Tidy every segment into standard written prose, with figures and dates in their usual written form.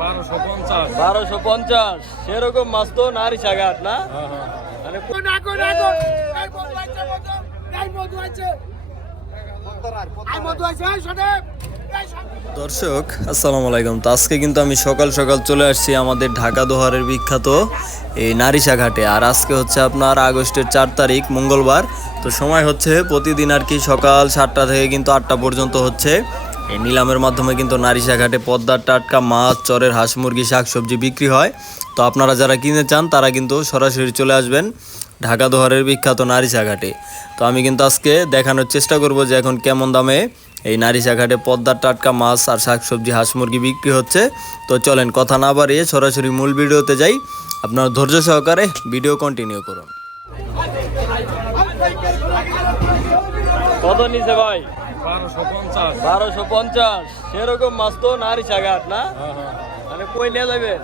1250 সেরকম মাছ তো নারিশাঘাট না? দর্শক আসসালামু আলাইকুম। তো আজকে কিন্তু আমি সকাল সকাল চলে আসছি আমাদের ঢাকা দোহারের বিখ্যাত এই নারিশাঘাটে। আর আজকে হচ্ছে আপনার আগস্টের 4 তারিখ মঙ্গলবার। তো সময় হচ্ছে প্রতিদিন আর কি সকাল 7টা থেকে কিন্তু 8টা পর্যন্ত হচ্ছে এই নিলামের মাধ্যমে কিন্তু নারিশাঘাটে পদ্মার টাটকা মাছ, চরের হাঁস মুরগি, শাকসবজি বিক্রি হয়। তো আপনারা যারা কিনতে চান তারা কিন্তু সরাসরি চলে আসবেন ঢাকা দোহারের বিখ্যাত নারিশাঘাটে। তো আমি কিন্তু আজকে দেখানোর চেষ্টা করব যে এখন কেমন দামে এই নারিশাঘাটে পদ্মার টাটকা মাছ আর শাকসবজি, হাঁস মুরগি বিক্রি হচ্ছে। তো চলেন কথা না বাড়িয়ে সরাসরি মূল ভিডিওতে যাই। আপনারা ধৈর্য সহকারে ভিডিও কন্টিনিউ করুন। কত নিচে ভাই? 1250 সেরকম মাছ তো নারিশাঘাট না? মানে কই নিয়ে যাবেন?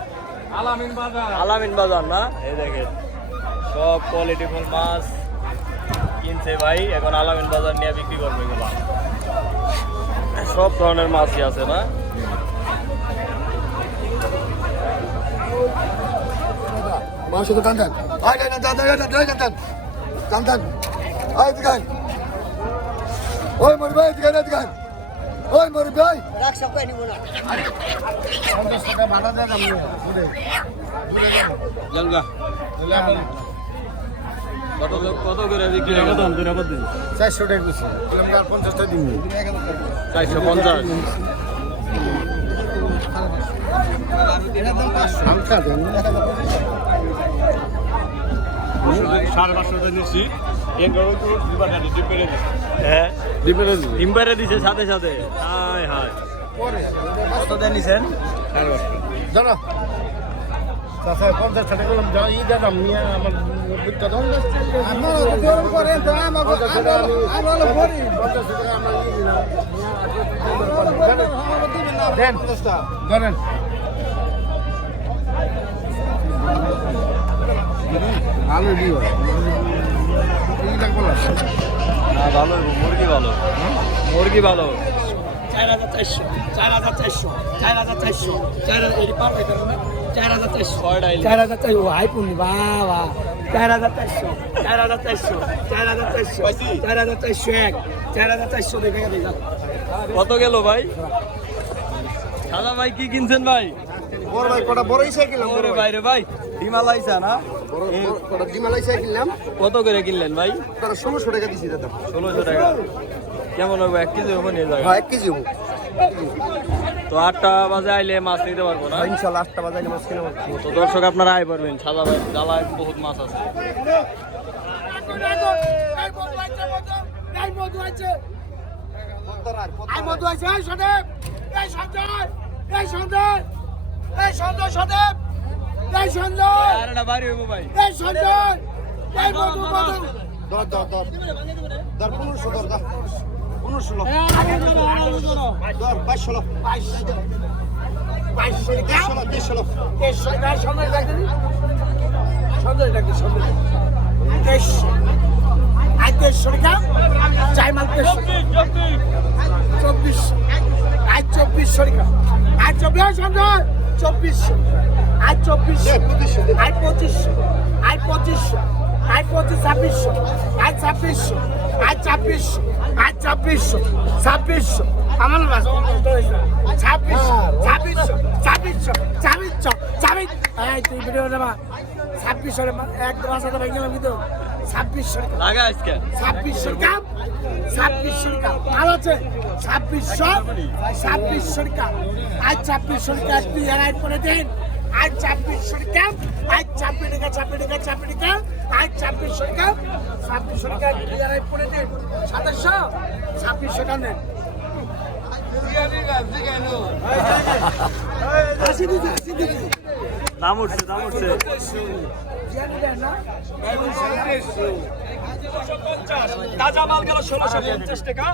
আলামিন বাজার না? এই দেখেন সব কোয়ালিটিফুল মাছ কিনছে ভাই, এখন আলামিন বাজার নিয়ে বিক্রি করবে। এগুলা সব ধরনের মাছই আছে না? কত করে বিক্রি? 400 টাকা। 50টা দিন 450। দিছে সাথে সাথে। কত দেন নিছেন? জানো 50 টাকা করলাম। ই দাম নিয়ে আমার ভালো মুরগি ভালো, মুরগি ভালো। 4400 4400 4400 4400 হাই পুনি বাবা। 4400 4400 4400 4401 4400 দেখে দিলাম। কত গেল ভাই? সাদা ভাই কি কিনছেন ভাই? বড় ভাই কটা বড়ই সাইকেলাম। বড় ভাই রে ভাই হিমালয়সা না? কটা হিমালয়সা কিনলাম। কত করে কিনলেন ভাই? 1600 টাকা দিছি দাদা। 1600 টাকা কেমন হবে? 1 কেজি হবে নিয়ে যাবে? হ্যাঁ 1 কেজি হবে। তো 8টা বাজে আইলে মাছ নিতে পারবো না? ইনশাআল্লাহ 8টা বাজে আইলে মাছ কিনে পারবো। তো দর্শক আপনারা আই পারবেন, সাদা ভাই জ্বালায় বহুত মাছ আছে। দাম উঠছে, দাম উঠছে। তাজা মাল গেল 1650 টাকা।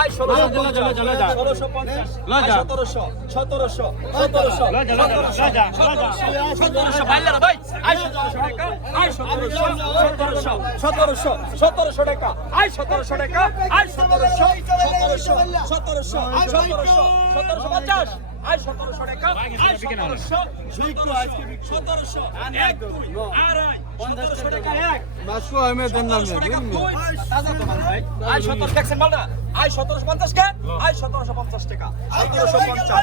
আই 1700 বাইলার ভাই। আই 1700 টাকা। আই 1700 টাকা। আই 1700 টাকা। আই 1700 1750 আয় 1700 টাকা আয় 1700 1700 এক দুই আড়াই 1700 টাকা এক মাসু আমি দেন না তাজা তো ভাই আয় 17 দেখছেন মালটা আয় 1750 কে আয় 1750 টাকা 1750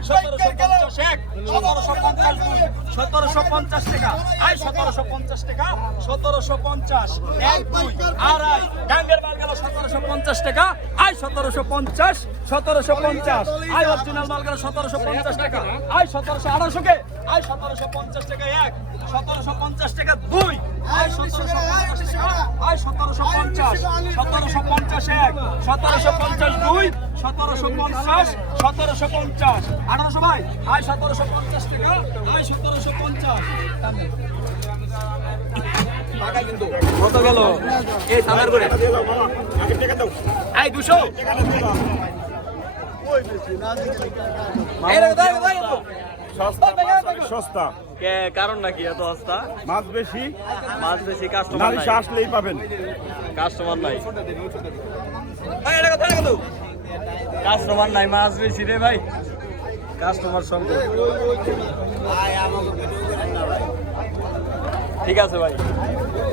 1750 এক 1750 দুই 1750 টাকা আয় 1750 টাকা 1750 এক দুই আড়াই ডাঙ্গের মাল গেল 1750 টাকা আয় 1750 1750 আয় অরিজিনাল মাল গেল 1750 টাকা আয় 1700 কে আয় 1750 টাকা এক 1750 টাকা দুই আয় 1750 টাকা আয় 1750 1750 এক 1750 দুই 1750 1750 1800 ভাই আয় 1750 টাকা আয় 1750 টাকা কিন্তু কত গেল এই সামার করে এই 200 এই দাও সস্তা কে কারণ নাকি এত সস্তা? মাছ বেশি, মাছ বেশি, কাস্টমার নারী নাই। আসলেই পাবেন। কাস্টমার নাই, এই টাকা দাও কাস্টমার নাই, মাছ বেশি রে ভাই, কাস্টমার সংকট। ঠিক আছে ভাই,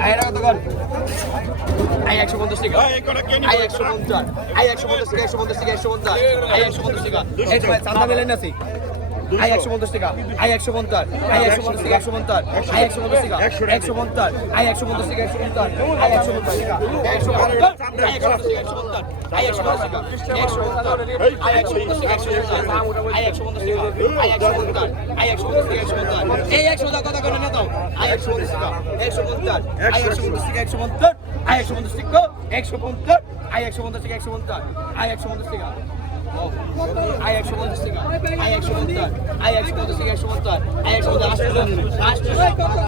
এই টাকা দোকান এই 150 টাকা এই 150 এই 150 টাকা 150 টাকা 150 এই 150 টাকা এই ভাই চাঁদা মেলেন নাছি আই 150 টাকা আই 150 আই 150 টাকা 150 আই 150 টাকা 150 আই 150 টাকা 150 আই 150 টাকা 150 আই 150 টাকা 150 আই 150 টাকা 150 আই 150 টাকা 150 আই 150 টাকা আই 150 আই 150 টাকা 150 এই 100 টাকা কথা করে না দাও আই 150 টাকা 150 আই 150 টাকা 150 আই 150 টাকা 150 আই 150 টাকা 150 আই 150 টাকা আই 150 টাকা আই 150 আই 150 টাকা 150 আই 150 আসলে